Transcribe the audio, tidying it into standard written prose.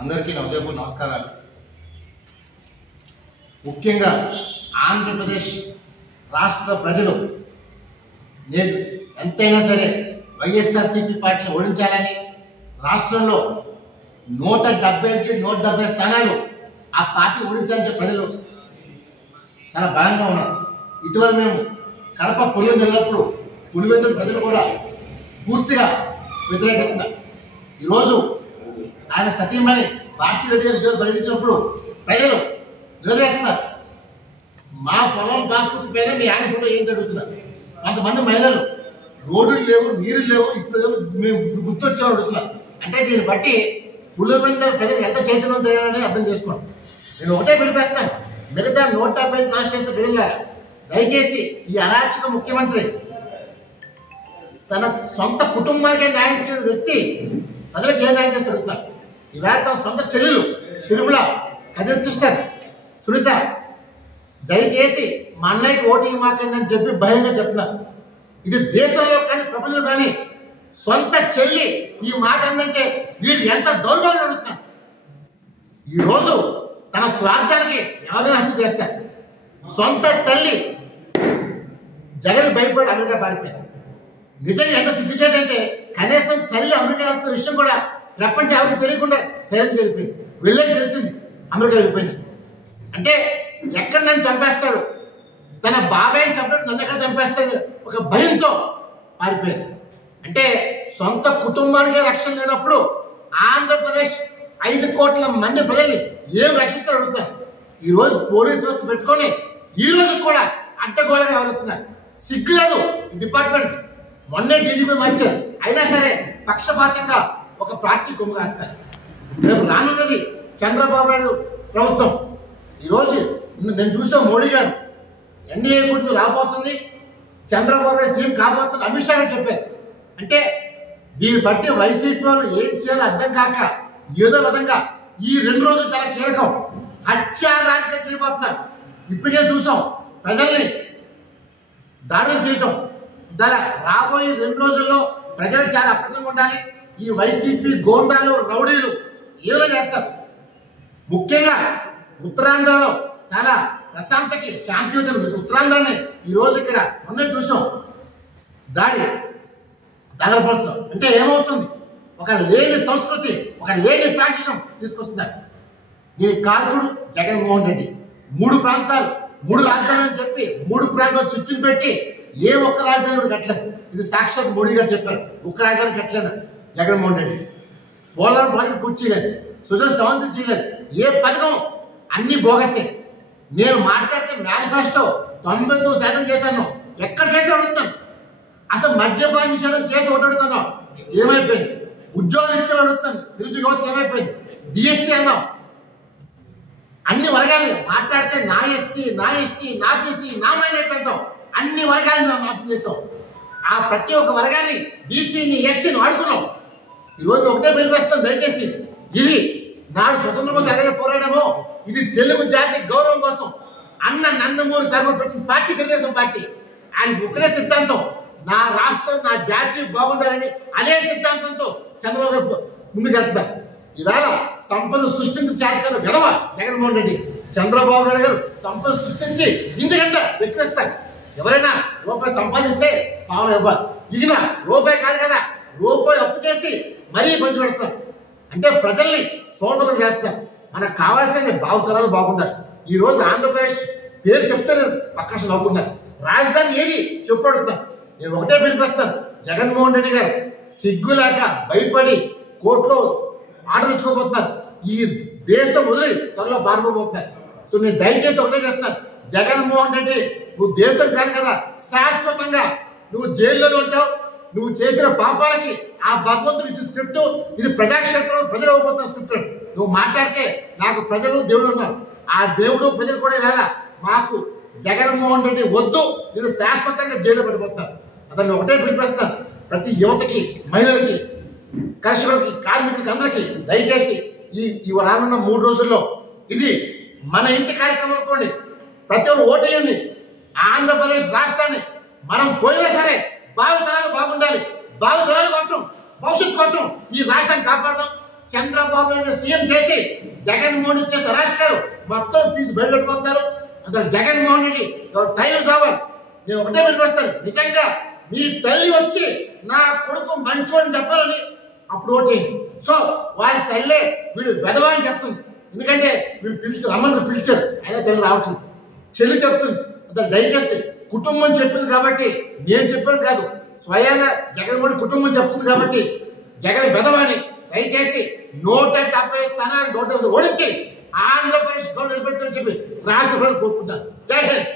అందరికీ నా ఉదయపూర్వ నమస్కారాలు. ముఖ్యంగా ఆంధ్రప్రదేశ్ రాష్ట్ర ప్రజలు నేను ఎంతైనా సరే వైఎస్ఆర్సీపీ పార్టీని ఓడించాలని, రాష్ట్రంలో 170 స్థానాలు ఆ పార్టీ ఓడించాలని ప్రజలు చాలా బలంగా ఉన్నారు. ఇటీవల మేము కడప పులివెందులు జరిగినప్పుడు పులివెందుల ప్రజలు కూడా పూర్తిగా వ్యతిరేకిస్తున్నారు. ఈరోజు ఆయన సతీమణి భారతీ రెడ్డి గారు పర్యటించినప్పుడు ప్రజలు నిలదీస్తున్నారు. మా పొలం పాస్బుక్ పైన మీ ఆయన ఫోటో ఏంటి అడుగుతున్నారు. కొంతమంది మహిళలు రోడ్లు లేవు, నీరు లేవు, ఇప్పుడు మేము గుర్తొచ్చామని అడుగుతున్నారు. అంటే దీన్ని బట్టి పులివెందుల ప్రజలు ఎంత చైతన్యం తయారని అర్థం చేసుకోండి. నేను ఒకటే పిలిపిస్తాను, మిగతా 170 కాన్స్టిట్యూన్సీ ప్రజలారా, దయచేసి ఈ అరాచక ముఖ్యమంత్రి తన సొంత కుటుంబానికే న్యాయం చేసిన వ్యక్తి ప్రజలకు ఏ న్యాయం చేసి అడుగుతున్నారు. ఈవేళ తన సొంత చెల్లెలు షిర్మిల, కజిన్ సిస్టర్ సునీత దయచేసి మా అన్నయ్యకి ఓటు ఇవ్వమాకండి అని చెప్పి భయంగా చెప్తున్నారు. ఇది దేశంలో కానీ ప్రపంచంలో కానీ సొంత చెల్లి ఈ మాట ఏంటంటే వీళ్ళు ఎంత దౌర్భాగ్యం అడుగుతున్నారు. ఈరోజు తన స్వార్థానికి ఎవరైనా హత్య చేస్తారు. సొంత తల్లి జగన్ భయపడి అమెరికా పారిపోయారు. నిజంగా ఎంత సిగ్గుచేటంటే కనీసం తల్లి అమెరికా వెళ్తున్న విషయం కూడా ప్రపంచం ఎవరికి తెలియకుండా సైలెంట్గా వెళ్ళిపోయింది. వెళ్ళేది తెలిసింది అమెరికా వెళ్ళిపోయింది. అంటే ఎక్కడ నన్ను చంపేస్తాడు, తన బాబాయ్ని చంపడం నన్ను ఎక్కడ చంపేస్తాడు ఒక భయంతో పారిపోయారు. అంటే సొంత కుటుంబానికే రక్షణ లేనప్పుడు ఆంధ్రప్రదేశ్ 5 కోట్ల మంది ప్రజల్ని ఏం రక్షిస్తారు అడుగుతారు. ఈరోజు పోలీసు వ్యవస్థ పెట్టుకొని ఈ రోజు కూడా అడ్డగోళగా వ్యవహరిస్తున్నారు. సిగ్గులేదు ఈ డిపార్ట్మెంట్. మొన్నే డీజీపీ మార్చారు, అయినా సరే పక్షపాతంగా ఒక పార్టీ కొమ్ముగాస్తారు. రేపు రానున్నది చంద్రబాబు నాయుడు ప్రభుత్వం. ఈరోజు నేను చూసాం, మోడీ గారు ఎన్డీఏ కూటమి రాబోతుంది, చంద్రబాబు నాయుడు సీఎం కాబోతుంది అమిత్ షా గారు చెప్పారు. అంటే దీన్ని బట్టి వైసీపీ వాళ్ళు ఏం చేయాలో అర్థం కాక ఏదో విధంగా ఈ 2 రోజులు చాలా కీలకం, హత్యా రాజకీయం చేయబోతున్నారు. ఇప్పటికే చూసాం ప్రజల్ని దాడులు చేయటం. దాని రాబోయే 2 రోజుల్లో ప్రజలు చాలా అప్రమత్తంగా ఉండాలి. ఈ వైసీపీ గోండాలు రౌడీలు ఏదో చేస్తారు. ముఖ్యంగా ఉత్తరాంధ్రలో చాలా ప్రశాంతకి శాంతియుతం ఉత్తరాంధ్రని ఈరోజు ఇక్కడ మొన్న చూసాం దాడి దగలపరుస్తాం. అంటే ఏమవుతుంది, ఒక లేని సంస్కృతి, ఒక లేని ఫ్యాషనిజం తీసుకొస్తున్నారు. దీనికి కారకుడు జగన్మోహన్ రెడ్డి. 3 ప్రాంతాలు 3 రాజధానులు అని చెప్పి 3 ప్రాంతాలు చిచ్చులు పెట్టి ఏ ఒక్క రాజధాని కూడా కట్టలేదు. ఇది సాక్షాత్ మోడీ గారు చెప్పారు, ఒక్క రాజధాని కట్టలేదు జగన్మోహన్ రెడ్డి. పోలవరం ప్రాజెక్టు పూర్తి చేయలేదు, సుజల శ్రవంతి చేయలేదు, ఏ పథకం అన్ని బోగసే. నేను మాట్లాడితే మేనిఫెస్టో 99% చేశాను, ఎక్కడ చేసి అడుగుతాను. అసలు మద్యపాన నిషేధం చేసి ఒకటి అడుగుతున్నాం, ఏమైపోయింది. ఉద్యోగాలు ఇచ్చి అడుగుతాను, నిరుద్యోగ యువతకు ఏమైపోయింది. డిఎస్సీ అన్నాం, అన్ని వర్గాలు మాట్లాడితే నా ఎస్సీ, నా ఎస్టీ, నా బీసీ, నా మైనారిటీ అంటాం. అన్ని వర్గాలను మేము నాశనం చేసాం. ఆ ప్రతి ఒక్క వర్గాన్ని బీసీని, ఎస్సీని వాడుకున్నాం. ఈరోజు ఒకటే పిలిపిస్తాం, దయచేసి ఇది నాడు స్వతంత్ర కోసం ఎలాగే పోరాడమో ఇది తెలుగు జాతి గౌరవం కోసం అన్న నందమూరి తరఫు పెట్టిన పార్టీ తెలుగుదేశం పార్టీ. ఆయన ఒకటే సిద్ధాంతం, నా రాష్ట్రం నా జాతి బాగుండాలని అదే సిద్ధాంతంతో చంద్రబాబు గారు ముందుకెళ్తున్నారు. ఈవేళ సంపద సృష్టించి చేతకారు విడవ జగన్మోహన్ రెడ్డి. చంద్రబాబు నాయుడు గారు సంపద సృష్టించి ఇంతకంటే ఎక్కువేస్తారు. ఎవరైనా రూపాయి సంపాదిస్తే పావులు ఇవ్వాలి. ఈయన రూపాయి కాదు కదా, రూపాయి అప్పు చేసి మరీ పంచి పెడతారు. అంటే ప్రజల్ని సోమతులు చేస్తారు. మనకు కావాల్సింది భావతరాలు బాగుండాలి. ఈ రోజు ఆంధ్రప్రదేశ్ పేరు చెప్తే పక్కన నవ్వుకున్నారు. రాజధాని ఏది చెప్పడుతున్నారు. నేను ఒకటే పిలిపిస్తాను, జగన్మోహన్ రెడ్డి గారు సిగ్గులేక భయపడి కోర్టులో ఆర్డర్ తెచ్చుకోబోతున్నారు. ఈ దేశం వదిలి త్వరలో పారిపోబోతున్నారు. సో నేను దయచేసి ఒకటే చేస్తాను, జగన్మోహన్ రెడ్డి నువ్వు దేశం కాదు కదా, శాశ్వతంగా నువ్వు జైల్లోనే ఉంటావు. నువ్వు చేసిన పాపాలకి ఆ భగవంతుడు ఇచ్చిన స్క్రిప్ట్, ఇది ప్రజాక్షేత్రంలో ప్రజలు ఇవ్వబోతున్న స్క్రిప్ట్. నువ్వు మాట్లాడితే నాకు ప్రజలు దేవుడు ఉన్నారు, ఆ దేవుడు ప్రజలు కూడా వేళ మాకు జగన్మోహన్ రెడ్డి వద్దు, నేను శాశ్వతంగా జైల్లో పడిపోతున్నారు. అతన్ని ఒకటే పిలిపిస్తాను, ప్రతి యువతకి, మహిళలకి, కర్షకులకి, కార్మికులకి, అందరికీ దయచేసి ఈ రానున్న 3 రోజుల్లో ఇది మన ఇంటి కార్యక్రమం అనుకోండి. ప్రతి ఒక్కరు ఓటేయండి. ఆంధ్రప్రదేశ్ రాష్ట్రాన్ని మనం పోయినా సరే భావితరాలు బాగుండాలి. భావితరాల కోసం, భవిష్యత్తు కోసం ఈ రాష్ట్రాన్ని కాపాడదాం. చంద్రబాబు చంద్రబాబు నాయుడు సీఎం చేసి జగన్మోహన్ రెడ్డి చేసే అరాచకాలు మొత్తం తీసి బయటపెట్టుకుంటున్నారు. అసలు జగన్మోహన్ రెడ్డి టైం సావర్. నేను ఒకటే వినిపిస్తాను, నిజంగా మీ తల్లి వచ్చి నా కొడుకు మంచోని చెప్పాలని అప్పుడు ఓటేయండి. సో వాళ్ళ తల్లే వీడు వెధవా అని చెప్తుంది. ఎందుకంటే వీళ్ళు రమ్మని పిలిచారు, అయినా తల్లి రావట్లేదు. చెల్లి చెప్తుంది. అసలు దయచేసి కుటుంబం చెప్పింది కాబట్టి నేను చెప్పాను కాదు, స్వయాన జగన్మోహన్ కుటుంబం చెప్తుంది కాబట్టి జగన్ వెధవాని దయచేసి 170 స్థానాలు 150 ఓడించి ఆంధ్రప్రదేశ్ గవర్నమెంట్ నిలబెట్టని చెప్పి రాష్ట్ర ప్రజలు కోరుకుంటారు. జై హింద్.